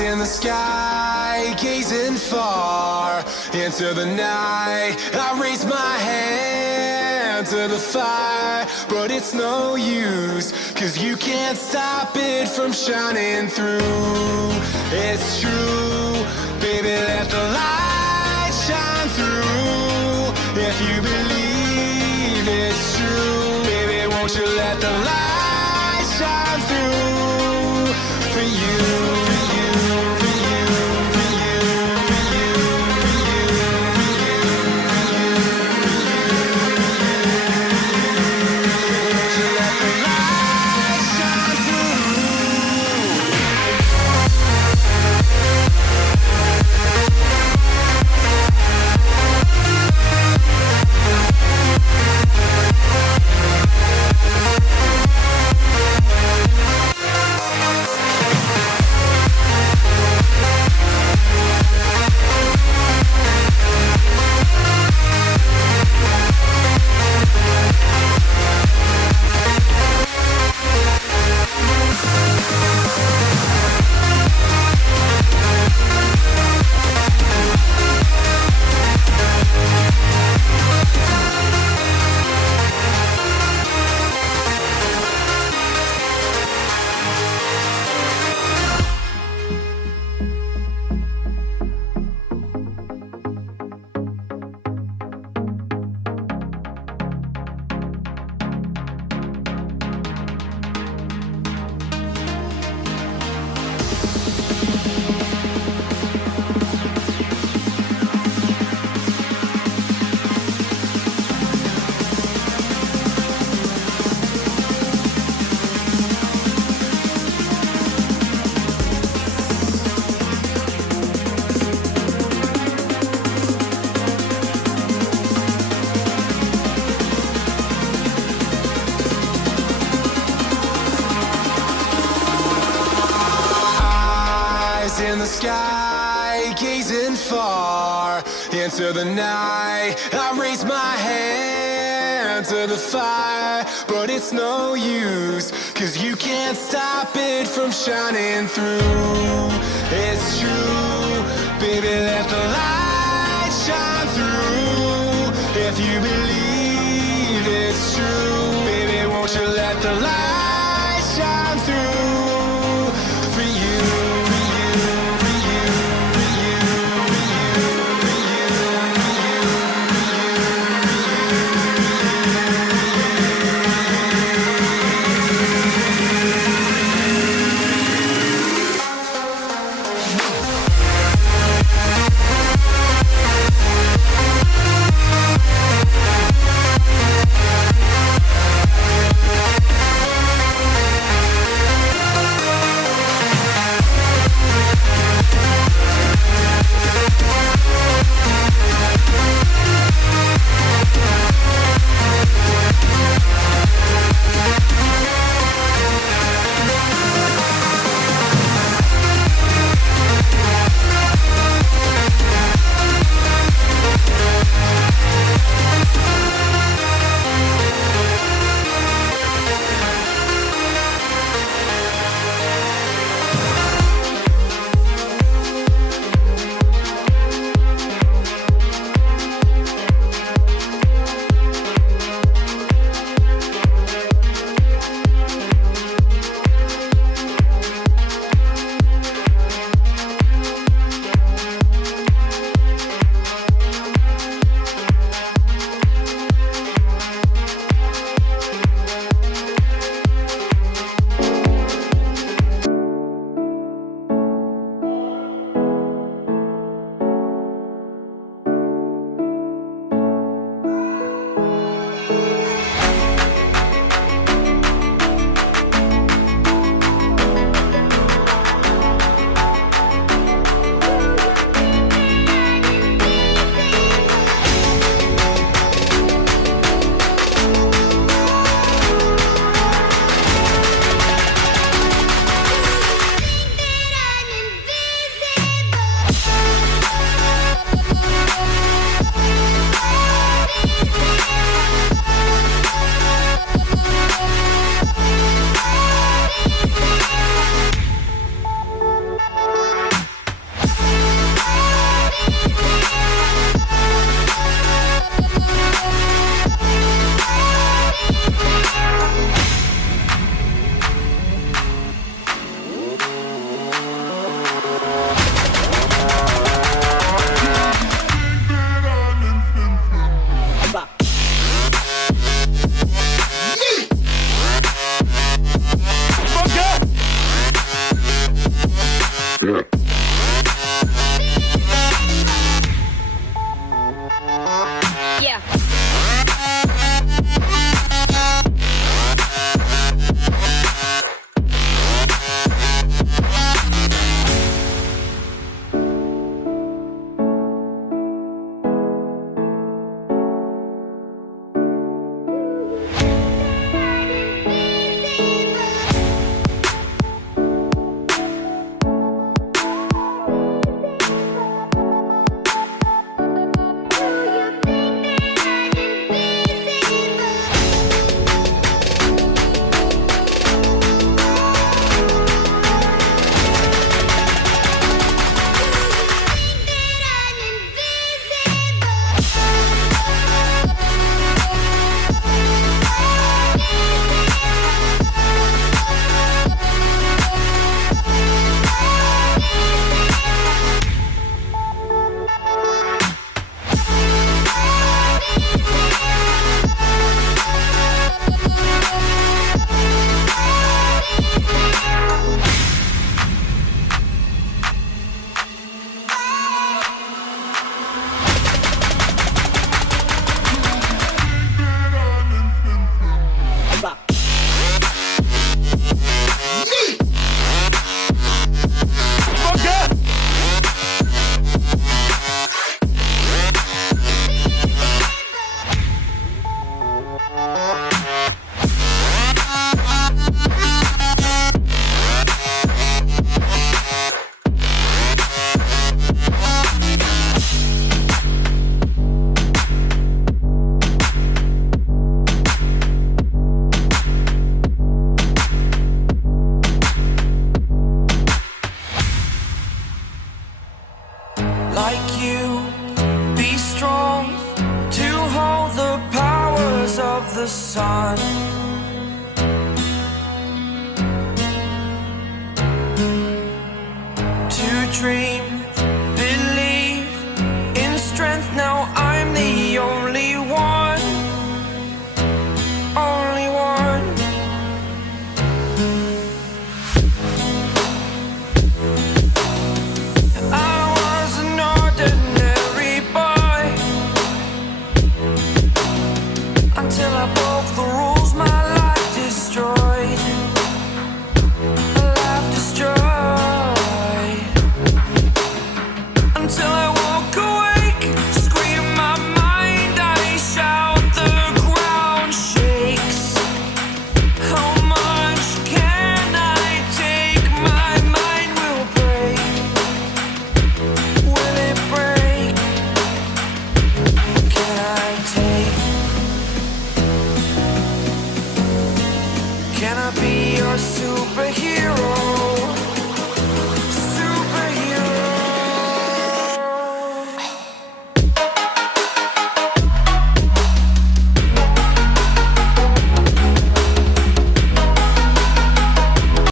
In the sky, gazing far into the night, I raise my hand to the fire, but it's no use, 'cause you can't stop it from shining through. It's true, baby, let the light shine through. If you believe it's true, baby, won't you let the light shine through for you. In the sky, gazing far into the night, I raise my hand to the fire, but it's no use, 'cause you can't stop it from shining through. It's true, baby, let the light shine through. If you believe it's true, baby, won't you let the light shine through.